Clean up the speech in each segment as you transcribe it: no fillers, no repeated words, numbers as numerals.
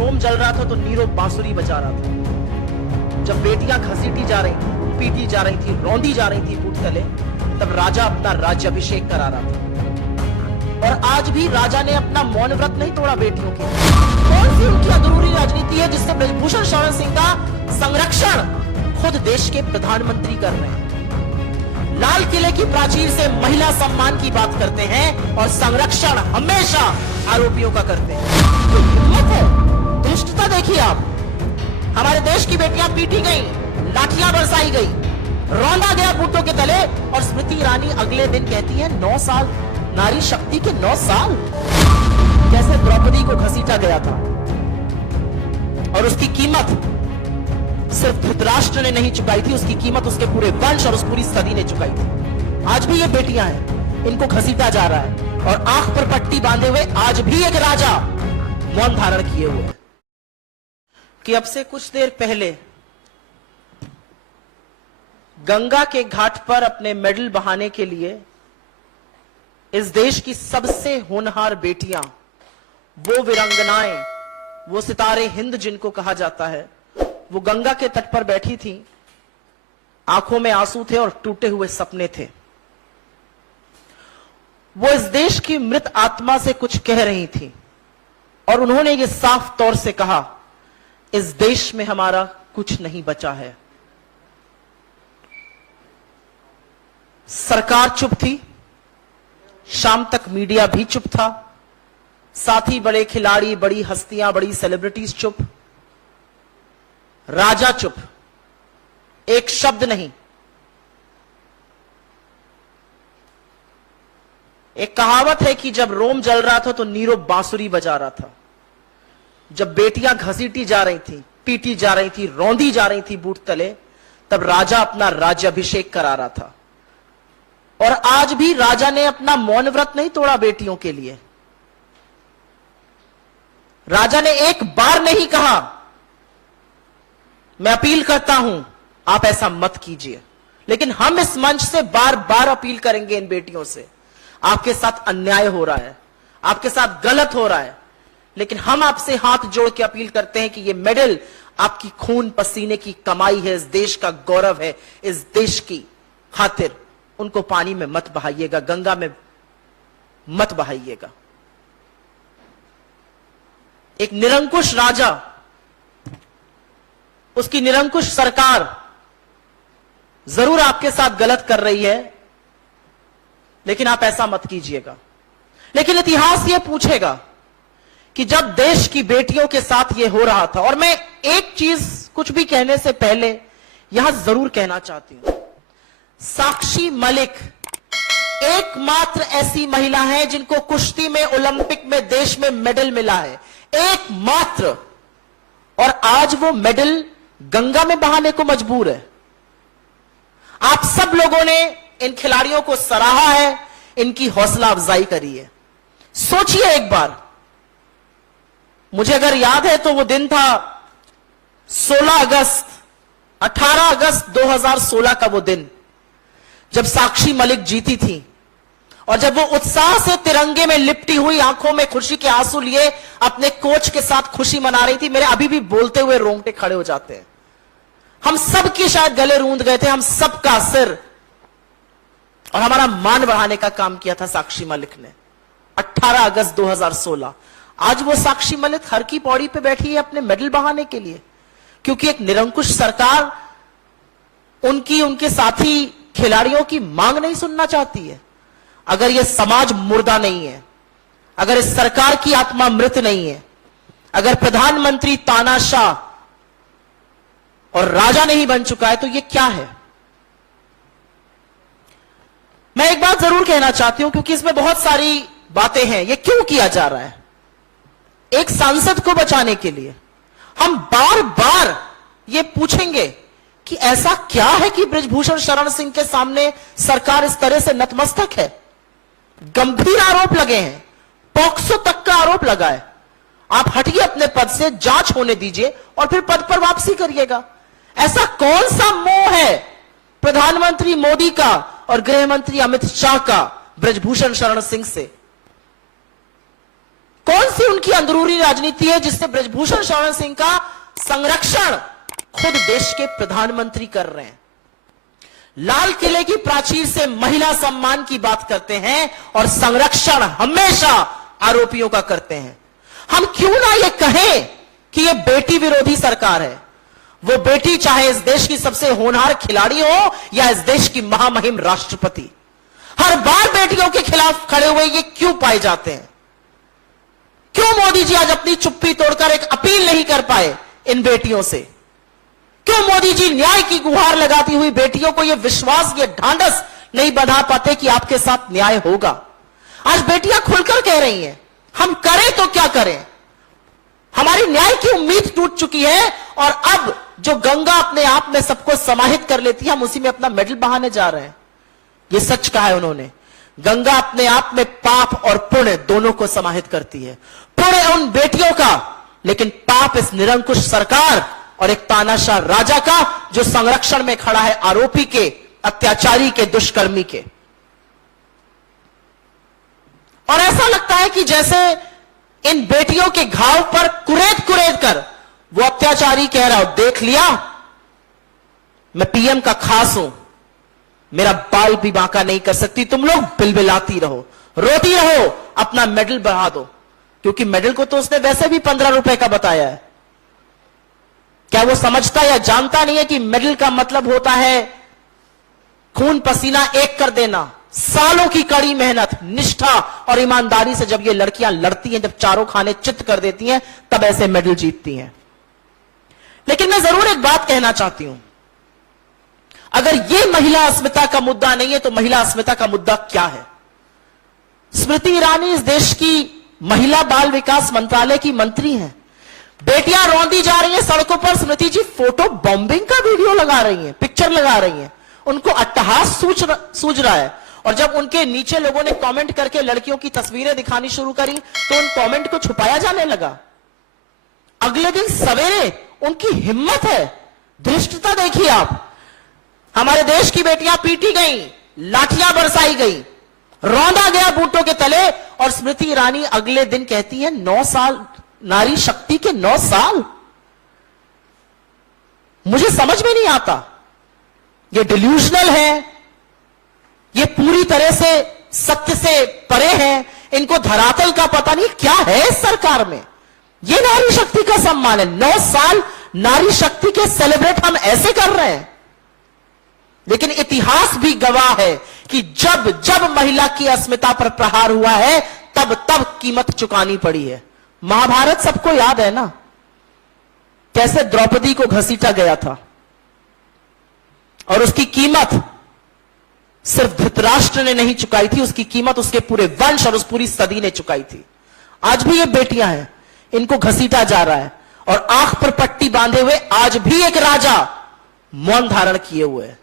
रोम जल रहा था तो नीरो बांसुरी बजा रहा था। जब बेटियां घसीटी जा रही थी, पीटी जा रही थी, रौंदी जा रही थी बूट तले, तब राजा अपना राज्याभिषेक करा रहा था। और आज भी राजा ने अपना मौन व्रत नहीं तोड़ा बेटियों के। कौन सी उनकी अधूरी राजनीति है जिससे ब्रजभूषण शरण सिंह का संरक्षण खुद देश के प्रधानमंत्री कर रहे हैं? लाल किले की प्राचीर से महिला सम्मान की बात करते हैं और संरक्षण हमेशा आरोपियों का करते हैं। तो हिम्मत है, दुष्टता देखिए आप। हमारे देश की बेटियां पीटी गई, लाठियां बरसाई गई, रौंदा गया बूटों के तले, और स्मृति ईरानी अगले दिन कहती है 9 साल, नारी शक्ति के 9 साल। जैसे द्रौपदी को घसीटा गया था और उसकी कीमत सिर्फ धृतराष्ट्र ने नहीं चुकाई थी, उसकी कीमत उसके पूरे वंश और उस पूरी सदी ने चुकाई थी। आज भी ये बेटियां हैं, इनको घसीटा जा रहा है और आंख पर पट्टी बांधे हुए आज भी एक राजा मौन धारण किए हुए है। कि अब से कुछ देर पहले गंगा के घाट पर अपने मेडल बहाने के लिए इस देश की सबसे होनहार बेटियां, वो वीरांगनाएं, वो सितारे हिंद जिनको कहा जाता है, वो गंगा के तट पर बैठी थी। आंखों में आंसू थे और टूटे हुए सपने थे। वो इस देश की मृत आत्मा से कुछ कह रही थी और उन्होंने ये साफ तौर से कहा, इस देश में हमारा कुछ नहीं बचा है। सरकार चुप थी, शाम तक मीडिया भी चुप था, साथ ही बड़े खिलाड़ी, बड़ी हस्तियां, बड़ी सेलिब्रिटीज चुप, राजा चुप, एक शब्द नहीं। एक कहावत है कि जब रोम जल रहा था तो नीरो बांसुरी बजा रहा था। जब बेटियां घसीटी जा रही थी, पीटी जा रही थी, रौंदी जा रही थी बूट तले, तब राजा अपना राज्याभिषेक करा रहा था। और आज भी राजा ने अपना मौन व्रत नहीं तोड़ा बेटियों के लिए। राजा ने एक बार नहीं कहा, मैं अपील करता हूं आप ऐसा मत कीजिए। लेकिन हम इस मंच से बार बार अपील करेंगे इन बेटियों से, आपके साथ अन्याय हो रहा है, आपके साथ गलत हो रहा है, लेकिन हम आपसे हाथ जोड़ के अपील करते हैं कि ये मेडल आपकी खून पसीने की कमाई है, इस देश का गौरव है। इस देश की खातिर उनको पानी में मत बहाइएगा, गंगा में मत बहाइएगा। एक निरंकुश राजा, उसकी निरंकुश सरकार जरूर आपके साथ गलत कर रही है, लेकिन आप ऐसा मत कीजिएगा। लेकिन इतिहास यह पूछेगा कि जब देश की बेटियों के साथ यह हो रहा था, और मैं एक चीज कुछ भी कहने से पहले यहां जरूर कहना चाहती हूं, साक्षी मलिक एकमात्र ऐसी महिला है जिनको कुश्ती में, ओलंपिक में, देश में मेडल मिला है, एकमात्र। और आज वो मेडल गंगा में बहाने को मजबूर है। आप सब लोगों ने इन खिलाड़ियों को सराहा है, इनकी हौसला अफजाई करी है। सोचिए एक बार, मुझे अगर याद है तो वो दिन था 18 अगस्त 2016 का वो दिन, जब साक्षी मलिक जीती थी और जब वो उत्साह से तिरंगे में लिपटी हुई, आंखों में खुशी के आंसू लिए अपने कोच के साथ खुशी मना रही थी। मेरे अभी भी बोलते हुए रोंगटे खड़े हो जाते हैं। हम सब की शायद गले रूंध गए थे, हम सबका सिर और हमारा मान बढ़ाने का काम किया था साक्षी मलिक ने। 18 अगस्त 2016। आज वो साक्षी मलिक हर की पौड़ी पे बैठी है अपने मेडल बहाने के लिए, क्योंकि एक निरंकुश सरकार उनके साथी खिलाड़ियों की मांग नहीं सुनना चाहती है। अगर यह समाज मुर्दा नहीं है, अगर इस सरकार की आत्मा मृत नहीं है, अगर प्रधानमंत्री तानाशाह और राजा नहीं बन चुका है, तो यह क्या है? मैं एक बात जरूर कहना चाहती हूं, क्योंकि इसमें बहुत सारी बातें हैं। यह क्यों किया जा रहा है? एक सांसद को बचाने के लिए। हम बार बार यह पूछेंगे कि ऐसा क्या है कि ब्रजभूषण शरण सिंह के सामने सरकार इस तरह से नतमस्तक है। गंभीर आरोप लगे हैं, पॉक्सो तक का आरोप लगा है। आप हटिए अपने पद से, जांच होने दीजिए और फिर पद पर वापसी करिएगा। ऐसा कौन सा मोह है प्रधानमंत्री मोदी का और गृह मंत्री अमित शाह का ब्रजभूषण शरण सिंह से? कौन सी उनकी अंदरूनी राजनीति है जिससे ब्रजभूषण शरण सिंह का संरक्षण खुद देश के प्रधानमंत्री कर रहे हैं? लाल किले की प्राचीर से महिला सम्मान की बात करते हैं और संरक्षण हमेशा आरोपियों का करते हैं। हम क्यों ना ये कहें कि ये बेटी विरोधी सरकार है। वो बेटी चाहे इस देश की सबसे होनहार खिलाड़ी हो या इस देश की महामहिम राष्ट्रपति, हर बार बेटियों के खिलाफ खड़े हुए ये क्यों पाए जाते हैं? क्यों मोदी जी आज अपनी चुप्पी तोड़कर एक अपील नहीं कर पाए इन बेटियों से? क्यों मोदी जी न्याय की गुहार लगाती हुई बेटियों को यह विश्वास, यह ढांढस नहीं बंधा पाते कि आपके साथ न्याय होगा? आज बेटियां खुलकर कह रही हैं, हम करें तो क्या करें, हमारी न्याय की उम्मीद टूट चुकी है और अब जो गंगा अपने आप में सबको समाहित कर लेती है, हम उसी में अपना मेडल बहाने जा रहे हैं। यह सच कहा है उन्होंने। गंगा अपने आप में पाप और पुण्य दोनों को समाहित करती है। पुण्य उन बेटियों का, लेकिन पाप इस निरंकुश सरकार और एक तानाशाह राजा का जो संरक्षण में खड़ा है आरोपी के, अत्याचारी के, दुष्कर्मी के। और ऐसा लगता है कि जैसे इन बेटियों के घाव पर कुरेद कुरेद कर वो अत्याचारी कह रहा हो, देख लिया मैं पीएम का खास हूं, मेरा बाल भी बांका नहीं कर सकती, तुम लोग बिलबिलाती रहो, रोती रहो, अपना मेडल बढ़ा दो। क्योंकि मेडल को तो उसने वैसे भी 15 रुपए का बताया है। क्या वो समझता या जानता नहीं है कि मेडल का मतलब होता है खून पसीना एक कर देना, सालों की कड़ी मेहनत, निष्ठा और ईमानदारी से जब ये लड़कियां लड़ती हैं, जब चारों खाने चित्त कर देती हैं, तब ऐसे मेडल जीतती हैं। लेकिन मैं जरूर एक बात कहना चाहती हूं, अगर ये महिला अस्मिता का मुद्दा नहीं है तो महिला अस्मिता का मुद्दा क्या है? स्मृति ईरानी इस देश की महिला बाल विकास मंत्रालय की मंत्री हैं। बेटियां रौंदी जा रही हैं सड़कों पर, स्मृति जी फोटो बॉम्बिंग का वीडियो लगा रही हैं, पिक्चर लगा रही हैं, उनको अट्टहास सूझ रहा है। और जब उनके नीचे लोगों ने कमेंट करके लड़कियों की तस्वीरें दिखानी शुरू करी तो उन कमेंट को छुपाया जाने लगा। अगले दिन सवेरे उनकी हिम्मत है, धृष्टता देखिए आप। हमारे देश की बेटियां पीटी गई, लाठियां बरसाई गई, रौंदा गया बूटों के तले, और स्मृति ईरानी अगले दिन कहती है 9 साल, नारी शक्ति के 9 साल। मुझे समझ में नहीं आता, ये डिल्यूजनल है, ये पूरी तरह से सत्य से परे हैं, इनको धरातल का पता नहीं क्या है इस सरकार में। ये नारी शक्ति का सम्मान है? 9 साल नारी शक्ति के सेलिब्रेट हम ऐसे कर रहे हैं। लेकिन इतिहास भी गवाह है कि जब जब महिला की अस्मिता पर प्रहार हुआ है तब तब कीमत चुकानी पड़ी है। महाभारत सबको याद है ना, कैसे द्रौपदी को घसीटा गया था और उसकी कीमत सिर्फ धृतराष्ट्र ने नहीं चुकाई थी, उसकी कीमत उसके पूरे वंश और उस पूरी सदी ने चुकाई थी। आज भी ये बेटियां हैं, इनको घसीटा जा रहा है और आंख पर पट्टी बांधे हुए आज भी एक राजा मौन धारण किए हुए है।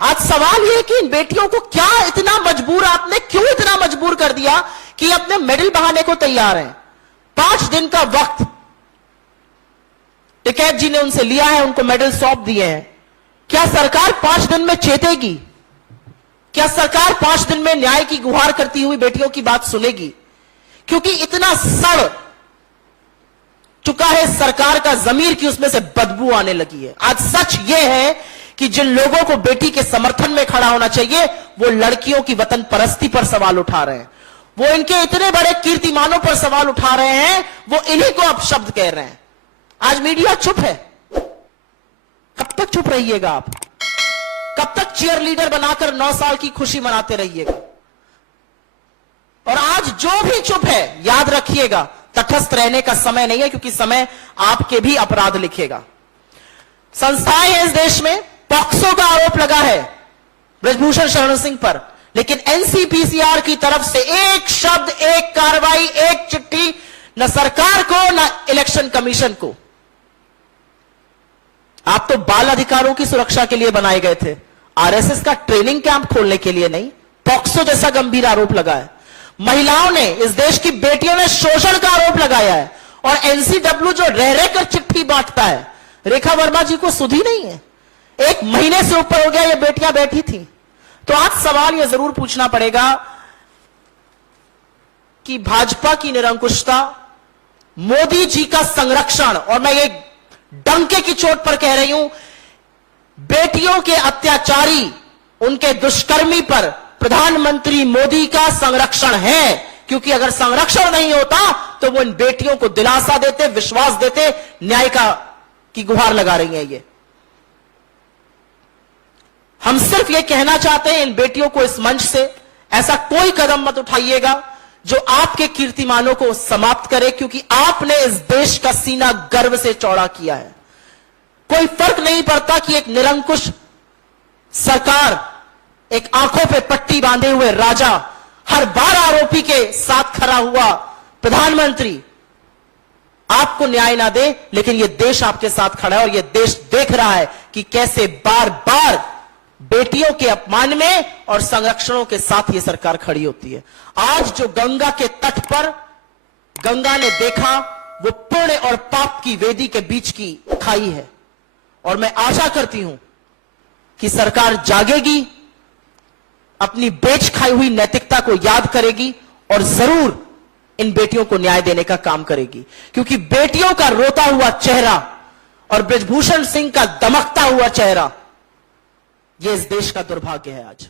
आज सवाल यह कि इन बेटियों को क्या इतना मजबूर, आपने क्यों इतना मजबूर कर दिया कि अपने मेडल बहाने को तैयार हैं? 5 दिन का वक्त टिकैत जी ने उनसे लिया है, उनको मेडल सौंप दिए हैं। क्या सरकार 5 दिन में चेतेगी? क्या सरकार 5 दिन में न्याय की गुहार करती हुई बेटियों की बात सुनेगी? क्योंकि इतना सड़ चुका है सरकार का जमीर की उसमें से बदबू आने लगी है। आज सच यह है कि जिन लोगों को बेटी के समर्थन में खड़ा होना चाहिए वो लड़कियों की वतन परस्ती पर सवाल उठा रहे हैं, वो इनके इतने बड़े कीर्तिमानों पर सवाल उठा रहे हैं, वो इन्हीं को अपशब्द कह रहे हैं। आज मीडिया चुप है, कब तक चुप रहिएगा आप? कब तक चीयर लीडर बनाकर 9 साल की खुशी मनाते रहिएगा? और आज जो भी चुप है, याद रखिएगा तटस्थ रहने का समय नहीं है, क्योंकि समय आपके भी अपराध लिखेगा। संस्थाएं हैं इस देश में, पॉक्सो का आरोप लगा है ब्रजभूषण शरण सिंह पर, लेकिन एनसीपीसीआर की तरफ से एक शब्द, एक कार्रवाई, एक चिट्ठी न सरकार को न इलेक्शन कमीशन को। आप तो बाल अधिकारों की सुरक्षा के लिए बनाए गए थे, आरएसएस का ट्रेनिंग कैंप खोलने के लिए नहीं। पॉक्सो जैसा गंभीर आरोप लगा है। महिलाओं ने, इस देश की बेटियों ने शोषण का आरोप लगाया है, और एनसीडब्ल्यू जो रह रहकर चिट्ठी बांटता है, रेखा वर्मा जी को सुधी नहीं है। 1 महीने से ऊपर हो गया ये बेटियां बैठी थी। तो आज सवाल यह जरूर पूछना पड़ेगा कि भाजपा की निरंकुशता, मोदी जी का संरक्षण, और मैं ये डंके की चोट पर कह रही हूं, बेटियों के अत्याचारी, उनके दुष्कर्मी पर प्रधानमंत्री मोदी का संरक्षण है। क्योंकि अगर संरक्षण नहीं होता तो वो इन बेटियों को दिलासा देते, विश्वास देते, न्याय की गुहार लगा रही हैं ये। हम सिर्फ ये कहना चाहते हैं इन बेटियों को इस मंच से, ऐसा कोई कदम मत उठाइएगा जो आपके कीर्तिमानों को समाप्त करे, क्योंकि आपने इस देश का सीना गर्व से चौड़ा किया है। कोई फर्क नहीं पड़ता कि एक निरंकुश सरकार, एक आंखों पे पट्टी बांधे हुए राजा, हर बार आरोपी के साथ खड़ा हुआ प्रधानमंत्री आपको न्याय ना दे, लेकिन यह देश आपके साथ खड़ा है और यह देश देख रहा है कि कैसे बार बार बेटियों के अपमान में और संरक्षणों के साथ यह सरकार खड़ी होती है। आज जो गंगा के तट पर गंगा ने देखा वो पुण्य और पाप की वेदी के बीच की खाई है, और मैं आशा करती हूं कि सरकार जागेगी, अपनी बेच खाई हुई नैतिकता को याद करेगी और जरूर इन बेटियों को न्याय देने का काम करेगी। क्योंकि बेटियों का रोता हुआ चेहरा और बृजभूषण सिंह का दमकता हुआ चेहरा, यह इस देश का दुर्भाग्य है आज।